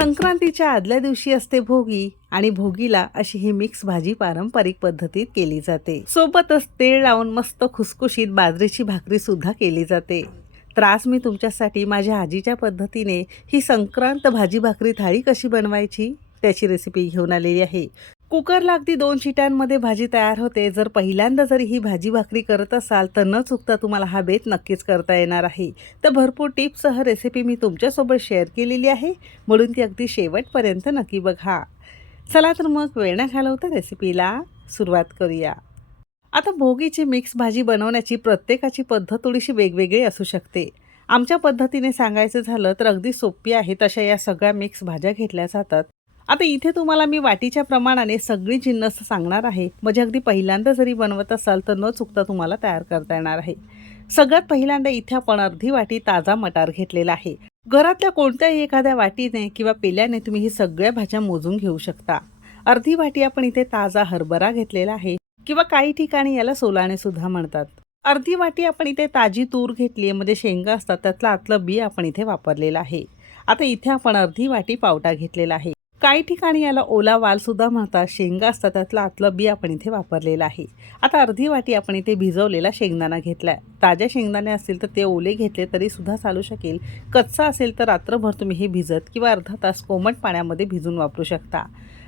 संक्रांतीच्या आदल्या दिवशी असते भोगी आणि भोगीला अशी ही मिक्स भाजी पारंपरिक पद्धतीत केली जाते. सोबतच तेल लावून मस्त खुसखुशीत बाजरीची भाकरी सुद्धा केली जाते. तर आज मी तुमच्यासाठी माझ्या आजीच्या पद्धतीने ही संक्रांत भाजी भाकरी थाळी कशी बनवायची? त्याची रेसिपी घेऊन आलेली आहे. कुकरला अगदी दोन शिट्यांमध्ये भाजी तयार होते. जर पहिल्यांदा जरी ही भाजी भाकरी करत असाल तर न चुकता तुम्हाला हा बेत नक्कीच करता येणार आहे. तर भरपूर टिप्ससह रेसिपी मी तुमच्यासोबत शेअर केलेली आहे. म्हणून ती अगदी शेवटपर्यंत नक्की बघा. चला तर मग वेळ न घालवता रेसिपीला सुरुवात करूया. आता भोगीची मिक्स भाजी बनवण्याची प्रत्येकाची पद्धत थोडीशी वेगवेगळी असू शकते. आमच्या पद्धतीने सांगायचं झालं तर अगदी सोपी आहे तशा या सगळ्या मिक्स भाज्या घेतल्या जातात. आता इथे तुम्हाला मी वाटीच्या प्रमाणाने सगळी जिन्नस सांगणार आहे. म्हणजे अगदी पहिल्यांदा जरी बनवत असाल तर न चुकता तुम्हाला तयार करता येणार आहे. सगळ्यात पहिल्यांदा इथे आपण अर्धी वाटी ताजा मटार घेतलेला आहे. घरातल्या कोणत्याही एखाद्या वाटीने किंवा पेल्याने तुम्ही ही सगळ्या भाज्या मोजून घेऊ शकता. अर्धी वाटी आपण इथे ताजा हरभरा घेतलेला आहे किंवा काही ठिकाणी याला सोलाणे सुद्धा म्हणतात. अर्धी वाटी आपण इथे ताजी तूर घेतली आहे म्हणजे शेंगा असतात त्यातलं आतलं बी आपण इथे वापरलेलं आहे. आता इथे आपण अर्धी वाटी पावटा घेतलेला आहे. काही ठिकाणी याला ओला वालसुद्धा म्हणतात. शेंगा असतात त्यातलं आतलं बी आपण इथे वापरलेलं आहे. आता अर्धी वाटी आपण इथे भिजवलेला शेंगदाणा घेतला आहे ताज्या शेंगदाणे असतील तर ते ओले घेतले तरी सुद्धा चालू शकेल. कच्चा असेल तर रात्रभर तुम्ही हे भिजत किंवा अर्धा तास कोमट पाण्यामध्ये भिजून वापरू शकता.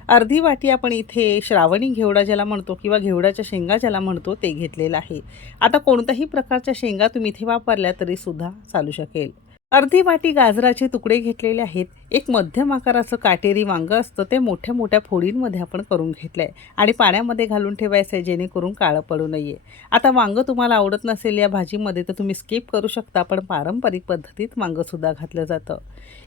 अर्धी वाटी आपण इथे श्रावणी घेवडा ज्याला म्हणतो किंवा घेवडाच्या शेंगा ज्याला म्हणतो ते घेतलेलं आहे. आता कोणत्याही प्रकारच्या शेंगा तुम्ही इथे वापरल्या तरीसुद्धा चालू शकेल. अर्धी वाटी गाजराचे तुकडे घेतलेले आहेत. एक मध्यम आकाराचं काटेरी वांगं असतं ते मोठ्या मोठ्या फोडींमध्ये आपण करून घेतलं आहे आणि पाण्यामध्ये घालून ठेवायचं आहे जेणेकरून काळं पडू नये. आता वांगं तुम्हाला आवडत नसेल या भाजीमध्ये तर तुम्ही स्किप करू शकता पण पारंपरिक पद्धतीत वांगंसुद्धा घातलं जातं.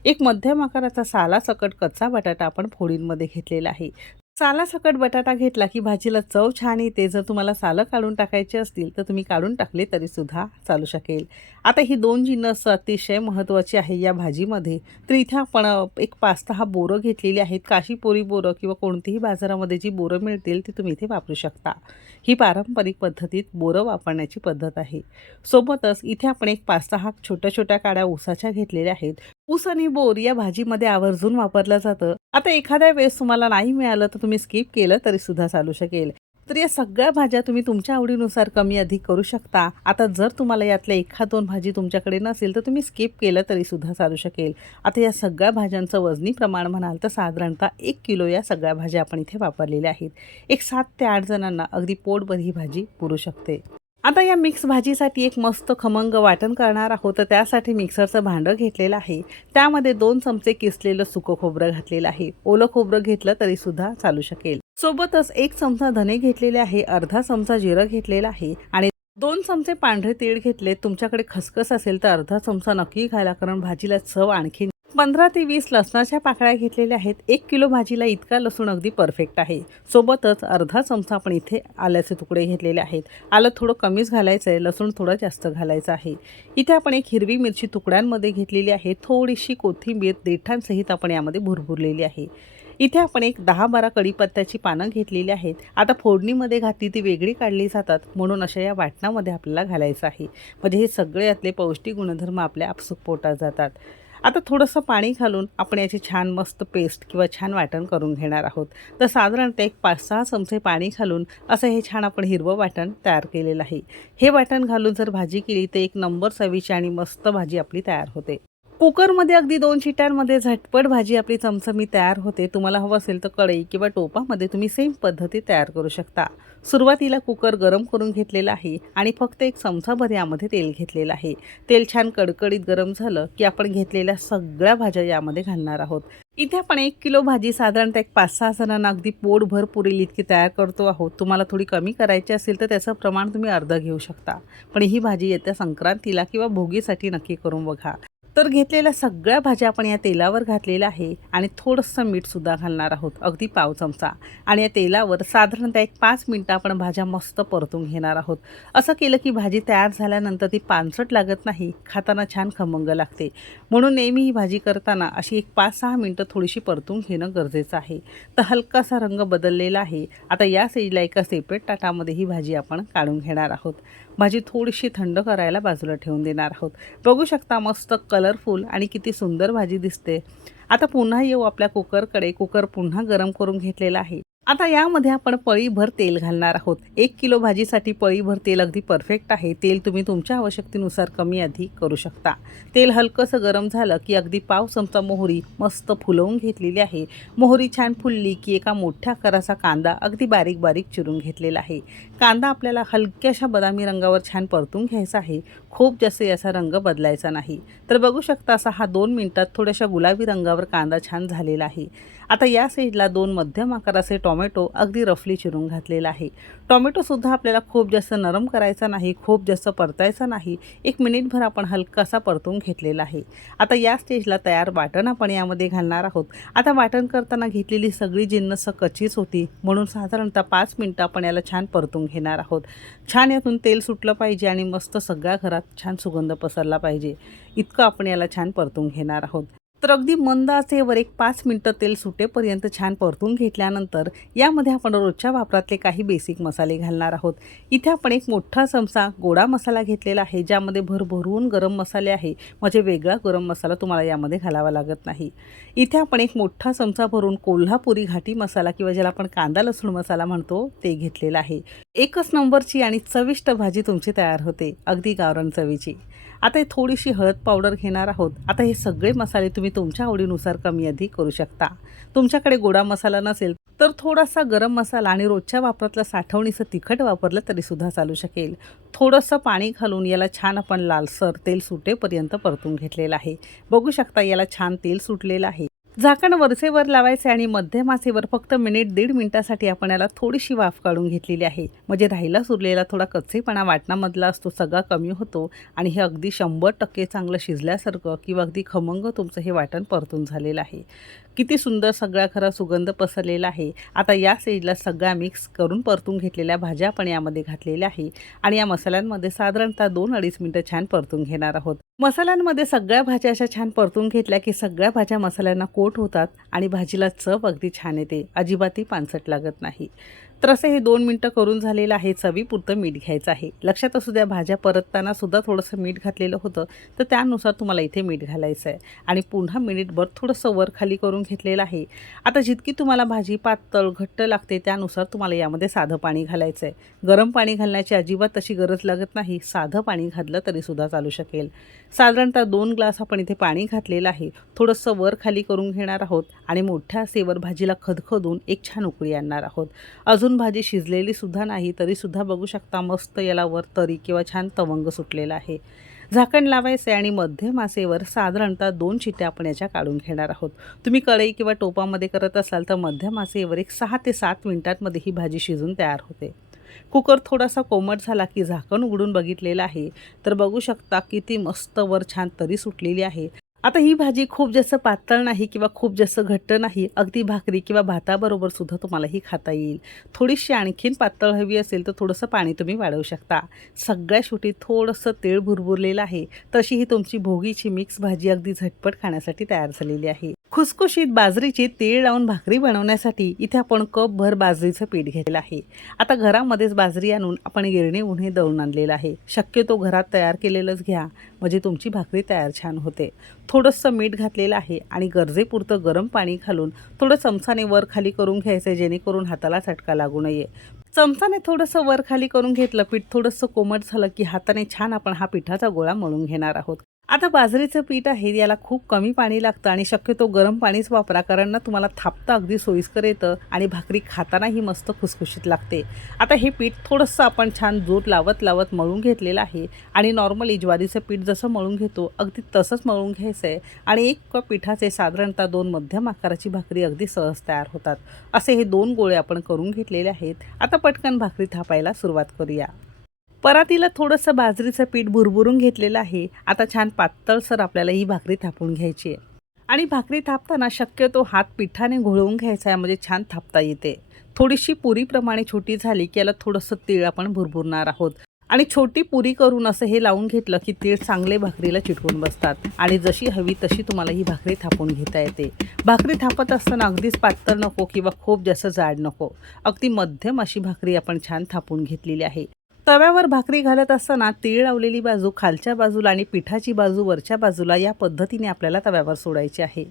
एक मध्यम आकाराचा साला सकट कच्चा बटाटा आपण फोडींमध्ये घेतलेला आहे. साला सकट बटाटा घेतला की भाजीला चव छान येते. जर तुम्हाला सालं काढून टाकायचे असतील तर तुम्ही काढून टाकले तरीसुद्धा चालू शकेल. आता ही दोन जिन्नस अतिशय महत्त्वाची आहे या भाजीमध्ये. तर इथे आपण एक पाच सहा बोरं घेतलेली आहेत. काशीपोरी बोरं किंवा कोणतीही बाजारामध्ये जी बोरं मिळतील ती तुम्ही इथे वापरू शकता. ही पारंपरिक पद्धतीत बोरं वापरण्याची पद्धत आहे. सोबतच इथे आपण एक पाच सहा छोट्या छोट्या काड्या ऊसाच्या घेतलेल्या आहेत. ऊस आणि बोर या भाजीमध्ये आवर्जून वापरलं जातं. आता एखाद्या वेळेस तुम्हाला नाही मिळालं तर तुम्ही स्किप केलं तरी सुद्धा चालू शकेल. तर या सगळ्या भाज्या तुम्ही तुमच्या आवडीनुसार कमी अधिक करू शकता. आता जर तुम्हाला यातल्या एखाद दोन भाजी तुमच्याकडे नसेल तर तुम्ही स्किप केलं तरी सुद्धा चालू शकेल. आता या सगळ्या भाज्यांचं वजनी प्रमाण म्हणाल तर साधारणतः एक किलो या सगळ्या भाज्या आपण इथे वापरलेल्या आहेत. एक सात ते आठ जणांना अगदी पोटभर ही भाजी पुरू शकते. आता या मिक्स भाजीसाठी एक मस्त खमंग वाटण करणार आहोत. तर त्यासाठी मिक्सरचं भांडं घेतलेलं आहे. त्यामध्ये दोन चमचे किसलेलं सुकं खोबरं घातलेलं आहे. ओलं खोबरं घेतलं तरी सुद्धा चालू शकेल. सोबतच एक चमचा धने घेतलेले आहे. अर्धा चमचा जिरं घेतलेला आहे. आणि दोन चमचे पांढरे तीळ घेतले. तुमच्याकडे खसखस असेल तर अर्धा चमचा नक्की घाला कारण भाजीला चव आणखी पंधरा ते वीस लसणाच्या पाकळ्या घेतलेल्या आहेत. एक किलो भाजीला इतका लसूण अगदी परफेक्ट आहे. सोबतच अर्धा चमचा आपण इथे आल्याचे तुकडे घेतलेले आहेत. आलं थोडं कमीच घालायचं आहे लसूण थोडं जास्त घालायचं आहे. इथे आपण एक हिरवी मिरची तुकड्यांमध्ये घेतलेली आहे. थोडीशी कोथिंबीर देठांसहित आपण यामध्ये भुरभुरलेली आहे. इथे आपण एक दहा बारा कढीपत्त्याची पानं घेतलेली आहेत. आता फोडणीमध्ये घातली ती वेगळी काढली जातात म्हणून अशा या वाटणामध्ये आपल्याला घालायचं आहे. म्हणजे हे सगळे यातले पौष्टिक गुणधर्म आपल्या आपसूक पोटात जातात. आता थोडंसं पाणी घालून आपण याची छान मस्त पेस्ट किंवा छान वाटण करून घेणार आहोत. तर साधारणतः एक पाच सहा चमचे पाणी घालून असं हे छान आपण हिरवं वाटण तयार केलेलं आहे. हे वाटण घालून जर भाजी केली तर एक नंबर चवीची आणि मस्त भाजी आपली तयार होते. कुकरमध्ये अगदी दोन शिट्यांमध्ये झटपट भाजी आपली चमचमी तयार होते. तुम्हाला हवं असेल तर कढई किंवा टोपामध्ये तुम्ही सेम पद्धती तयार करू शकता. सुरुवातीला कुकर गरम करून घेतलेला आहे आणि फक्त एक चमचाभर यामध्ये तेल घेतलेलं आहे. तेल छान कडकडीत गरम झालं की आपण घेतलेल्या सगळ्या भाज्या यामध्ये घालणार आहोत. इथे आपण एक किलो भाजी साधारणतः एक पाच सहा जणांना अगदी पोटभर पुरेल इतकी तयार करतो आहोत. तुम्हाला थोडी कमी करायची असेल तर त्याचं प्रमाण तुम्ही अर्ध घेऊ शकता. पण ही भाजी येत्या संक्रांतीला किंवा भोगीसाठी नक्की करून बघा. तर घेतलेल्या सगळ्या भाज्या आपण या तेलावर घातलेल्या आहे आणि थोडंसं मीठसुद्धा घालणार आहोत. अगदी पाव चमचा. आणि या तेलावर साधारणतः एक पाच मिनटं आपण भाज्या मस्त परतून घेणार आहोत. असं केलं की भाजी तयार झाल्यानंतर ती पानसट लागत नाही खाताना छान खमंग लागते. म्हणून नेहमी ही भाजी करताना अशी एक पाच सहा मिनटं थोडीशी परतून घेणं गरजेचं आहे. तर हलकासा रंग बदललेला आहे. आता या साईडला एका सेपरेट ताटामध्ये ही भाजी आपण काढून घेणार आहोत. भाजी थोडीशी थंड करायला बाजूला ठेवून देणार आहोत. बघू शकता मस्त कलरफुल आणि किती सुंदर भाजी दिसते. आता पुन्हा येऊ आपल्या कुकरकडे कुकर पुन्हा गरम करून घेतलेला आहे. आता यामध्ये आपण पळीभर तेल घालणार आहोत. एक किलो भाजीसाठी पळीभर तेल अगदी परफेक्ट आहे. तेल तुम्ही तुमच्या आवश्यकतेनुसार कमी अधिक करू शकता. तेल हलकंसं गरम झालं की अगदी पाव चमचा मोहरी मस्त फुलवून घेतलेली आहे. मोहरी छान फुलली की एका मोठ्या आकाराचा कांदा अगदी बारीक बारीक चिरून घेतलेला आहे. कांदा आपल्याला हलक्याशा बदामी रंगावर छान परतून घ्यायचा आहे. खूप जास्त याचा रंग बदलायचा नाही. तर बघू शकता असा हा दोन मिनटात थोड्याशा गुलाबी रंगावर कांदा छान झालेला आहे. आता या साईडला दोन मध्यम आकाराचे टोमॅटो अगदी रफली चिरून घातलेला आहे. टोमॅटोसुद्धा आपल्याला खूप जास्त नरम करायचा नाही खूप जास्त परतायचा नाही. एक मिनिटभर आपण हलकासा परतून घेतलेला आहे. आता या स्टेजला तयार वाटण आपण यामध्ये घालणार आहोत. आता वाटण करताना घेतलेली सगळी जिन्नस कच्चीच होती म्हणून साधारणतः पाच मिनटं आपण याला छान परतून घेणार आहोत. छान यातून तेल सुटलं पाहिजे आणि मस्त सगळ्या घरात छान सुगंध पसरला पाहिजे. इतकं आपण याला छान परतून घेणार आहोत. तर अगदी मंद आचेवर एक पाच मिनटं तेल सुटेपर्यंत छान परतून घेतल्यानंतर यामध्ये आपण रोजच्या वापरातले काही बेसिक मसाले घालणार आहोत. इथे आपण एक मोठा चमचा गोडा मसाला घेतलेला आहे ज्यामध्ये भरभरून गरम मसाले आहे. म्हणजे वेगळा गरम मसाला तुम्हाला यामध्ये घालावा लागत नाही. इथे आपण एक मोठा चमचा भरून कोल्हापुरी घाटी मसाला किंवा ज्याला आपण कांदा लसूण मसाला म्हणतो ते घेतलेला आहे. एकच नंबरची आणि चविष्ट भाजी तुमची तयार होते. अगदी गावरण चवीची. आता हे थोडीशी हळद पावडर घेणार आहोत. आता हे सगळे मसाले तुम्ही तुमच्या आवडीनुसार कमी अधिक करू शकता. तुमच्याकडे गोडा मसाला नसेल तर थोडासा गरम मसाला आणि रोजच्या वापरातलं साठवणीचं तिखट वापरलं तरीसुद्धा चालू शकेल. थोडंसं पाणी घालून याला छान आपण लालसर तेल सुटेपर्यंत परतून घेतलेलं आहे. बघू शकता याला छान तेल सुटलेलं आहे. झाकण वरचेवर लावायचे आणि मध्यम आचेवर फक्त मिनिट दीड मिनिटासाठी आपण याला थोडीशी वाफ काढून घेतलेली आहे. म्हणजे राहिला सुरलेला थोडा कच्चेपणा वाटणामधला असतो सगळा कमी होतो आणि हे अगदी शंभर टक्के चांगलं शिजल्यासारखं किंवा अगदी खमंग तुमचं हे वाटण परतून झालेलं आहे. किती सुंदर सगळा खरा सुगंध पसरलेला आहे. आता या स्टेजला सगळा मिक्स करून परतून घेतलेल्या भाज्या आपण यामध्ये घातलेल्या आहे आणि या मसाल्यांमध्ये साधारणतः दोन अडीच मिनटं छान परतून घेणार आहोत. मसाल्यांमध्ये सगळ्या भाज्या अशा छान परतून घेतल्या की सगळ्या भाज्या मसाल्यांना कोट होतात आणि भाजीला चव अगदी छान येते. अजिबातही पानसट लागत नाही. तर असं हे दोन मिनटं करून झालेलं आहे चवीपुरतं मीठ घ्यायचं आहे. लक्षात असू द्या भाज्या परतताना सुद्धा थोडंसं मीठ घातलेलं होतं तर त्यानुसार तुम्हाला इथे मीठ घालायचं आहे. आणि पुन्हा मिनिटभर थोडंसं वर खाली करून घेतलेलं आहे. आता जितकी तुम्हाला भाजी पातळ घट्ट लागते त्यानुसार तुम्हाला यामध्ये साधं पाणी घालायचं आहे गरम पाणी घालण्याची अजिबात तशी गरज लागत नाही. साधं पाणी घातलं तरीसुद्धा चालू शकेल. साधारणतः दोन ग्लास आपण इथे पाणी घातलेलं आहे. थोडंसं वर खाली करून घेणार आहोत आणि मोठ्या सेवर भाजीला खदखदून एक छान उकळी आणणार आहोत. अजून भाजी शिजलेली सुद्धा नाही तरीसुद्धा बघू शकता मस्त याला वर तरी किंवा छान तवंग सुटलेला आहे. झाकण लावायचे आणि मध्यम आसेवर साधारणतः दोन शिट्या आपण याच्या काढून घेणार आहोत. तुम्ही कढई किंवा टोपामध्ये करत असाल तर मध्यम आसेवर एक सहा ते सात मिनिटांमध्ये ही भाजी शिजून तयार होते. कुकर थोडासा कोमट झाला की झाकण उघडून बघितलेलं आहे. तर बघू शकता किती मस्त वर छान तरी सुटलेली आहे. आता ही भाजी खूप जास्त पातळ नाही किंवा खूप जास्त घट्ट नाही अगदी भाकरी किंवा भाताबरोबर सुद्धा तुम्हाला ही खाता येईल. थोडीशी आणखीन पातळ हवी असेल तर थोडंसं पाणी तुम्ही वाढवू शकता. सगळ्या शेवटी थोडंसं तेळ भुरभुरलेलं आहे तशी ही तुमची भोगीची मिक्स भाजी अगदी झटपट खाण्यासाठी तयार झालेली आहे. खुसखुशीत बाजरीची तीळ लावून भाकरी बनवण्यासाठी इथे आपण कपभर बाजरीचं पीठ घेतलेलं आहे. आता घरामध्येच बाजरी आणून आपण गिरणी उन्हे दळून आणलेलं आहे. शक्यतो घरात तयार केलेलंच घ्या म्हणजे तुमची भाकरी तयार छान होते. थोडंसं मीठ घातलेलं आहे आणि गरजेपुरतं गरम पाणी घालून थोडं चमचाने वर खाली करून घ्यायचं जेणेकरून हाताला चटका लागू नये. चमचाने थोडंसं वर खाली करून घेतलं पीठ थोडंसं कोमट झालं की हाताने छान आपण हा पिठाचा गोळा मळून घेणार आहोत. आता बाजरीचं पीठ आहे याला खूप कमी पाणी लागतं आणि शक्यतो गरम पाणीच वापरा कारण ना तुम्हाला थापता अगदी सोयीस्कर येतं आणि भाकरी खातानाही मस्त खुसखुशीत लागते. आता हे पीठ थोडंसं आपण छान जोर लावत लावत मळून घेतलेलं आहे आणि नॉर्मली ज्वारीचं पीठ जसं मळून घेतो अगदी तसंच मळून घ्यायचं आहे आणि एक कप पिठाचे साधारणतः दोन मध्यम आकाराची भाकरी अगदी सहज तयार होतात. असे हे दोन गोळे आपण करून घेतलेले आहेत. आता पटकन भाकरी थापायला सुरुवात करूया. परातीला थोडंसं बाजरीचं पीठ भुरभुरून घेतलेलं आहे. आता छान पातळसर आपल्याला ही भाकरी थापून घ्यायची आहे. आणि भाकरी थापताना शक्यतो हात पिठाने घोळवून घ्यायचा आहे म्हणजे छान थापता येते. थोडीशी पुरीप्रमाणे छोटी झाली की याला थोडंसं तीळ आपण भुरभुरणार आहोत. आणि छोटी पुरी करून असं हे लावून घेतलं की तीळ चांगले भाकरीला चिटकून बसतात. आणि जशी हवी तशी तुम्हाला ही भाकरी थापून घेता येते. भाकरी थापत असताना अगदीच पातळ नको किंवा खूप जास्त जाड नको. अगदी मध्यम अशी भाकरी आपण छान थापून घेतलेली आहे. तव्यावर भाकरी घालत असताना तीळ लावलेली बाजू खालच्या बाजूला आणि पिठाची बाजू वरच्या बाजूला या पद्धतीने आपल्याला तव्यावर सोडायची आहे.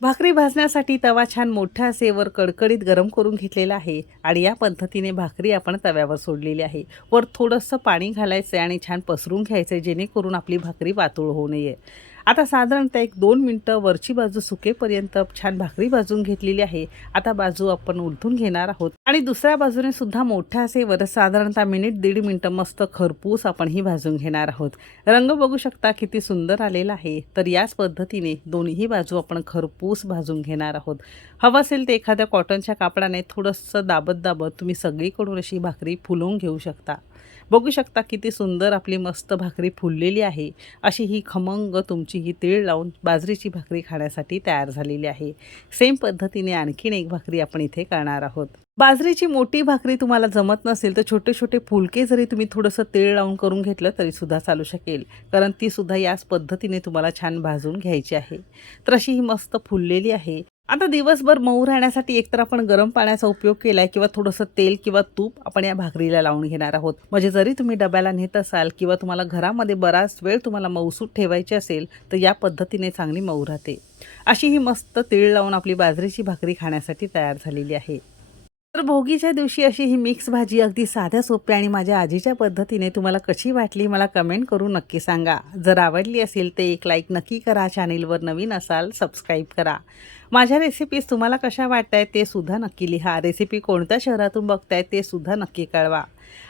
भाकरी भाजण्यासाठी तवा छान मोठ्या असेवर कडकडीत गरम करून घेतलेला आहे आणि या पद्धतीने भाकरी आपण तव्यावर सोडलेली आहे. वर थोडंसं पाणी घालायचं आहे आणि छान पसरून घ्यायचं आहे जेणेकरून आपली भाकरी पातूळ होऊ नये. आता साधारणतः एक दोन मिनटं वरची बाजू सुकेपर्यंत छान भाकरी भाजून घेतलेली आहे. आता बाजू आपण उलथून घेणार आहोत. आणि दुसऱ्या बाजूने सुद्धा मोठ्या असेवर साधारणतः मिनिट दीड मिनटं मस्त खरपूस आपण ही भाजून घेणार आहोत. रंग बघू शकता किती सुंदर आलेला आहे. तर याच पद्धतीने दोन्ही बाजू आपण खरपूस भाजून घेणार आहोत. हवं असेल तर एखाद्या कॉटनच्या कापडाने थोडंसं दाबत दाबत तुम्ही सगळीकडून अशी भाकरी फुलवून घेऊ शकता. बघू शकता किती सुंदर आपली मस्त भाकरी फुललेली आहे. अशी ही खमंग तुमची ही तीळ लावून बाजरीची भाकरी खाण्यासाठी तयार झालेली आहे. सेम पद्धतीने आणखीन एक भाकरी आपण इथे करणार आहोत. बाजरीची मोठी भाकरी तुम्हाला जमत नसेल तर छोटे छोटे फुलके जरी तुम्ही थोडंसं तेल लावून करून घेतलं तरी सुद्धा चालू शकेल. कारण ती सुद्धा याच पद्धतीने तुम्हाला छान भाजून घ्यायची आहे. तर अशी ही मस्त फुललेली आहे. आता दिवसभर मऊ राहण्यासाठी एकतर आपण गरम पाण्याचा उपयोग केला आहे किंवा थोडंसं तेल किंवा तूप आपण या भाकरीला लावून घेणार आहोत. म्हणजे जरी तुम्ही डब्याला नेत असाल किंवा तुम्हाला घरामध्ये बराच वेळ तुम्हाला मऊसूट ठेवायची असेल तर या पद्धतीने चांगली मऊ राहते. अशी ही मस्त तीळ लावून आपली बाजरीची भाकरी खाण्यासाठी तयार झालेली आहे. तर भोगीच्या दिवशी अशी ही मिक्स भाजी अगदी साध्या सोप्या आणि माझ्या आजीच्या पद्धतीने तुम्हाला कशी वाटली मला कमेंट करून नक्की सांगा. जर आवडली असेल तर एक लाईक नक्की करा. चॅनेलवर नवीन असाल सबस्क्राईब करा. माझ्या रेसिपीज तुम्हाला कशा वाटत आहेत ते सुद्धा नक्की लिहा. रेसिपी कोणत्या शहरातून बघतायत ते सुद्धा नक्की कळवा.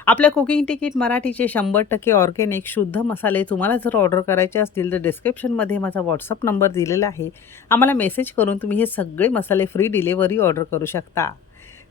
आपल्या कुकिंग तिकीट मराठीचे शंभर टक्के ऑर्गॅनिक शुद्ध मसाले तुम्हाला जर ऑर्डर करायचे असतील तर डिस्क्रिप्शनमध्ये माझा व्हॉट्सअप नंबर दिलेला आहे. आम्हाला मेसेज करून तुम्ही हे सगळे मसाले फ्री डिलेवरी ऑर्डर करू शकता.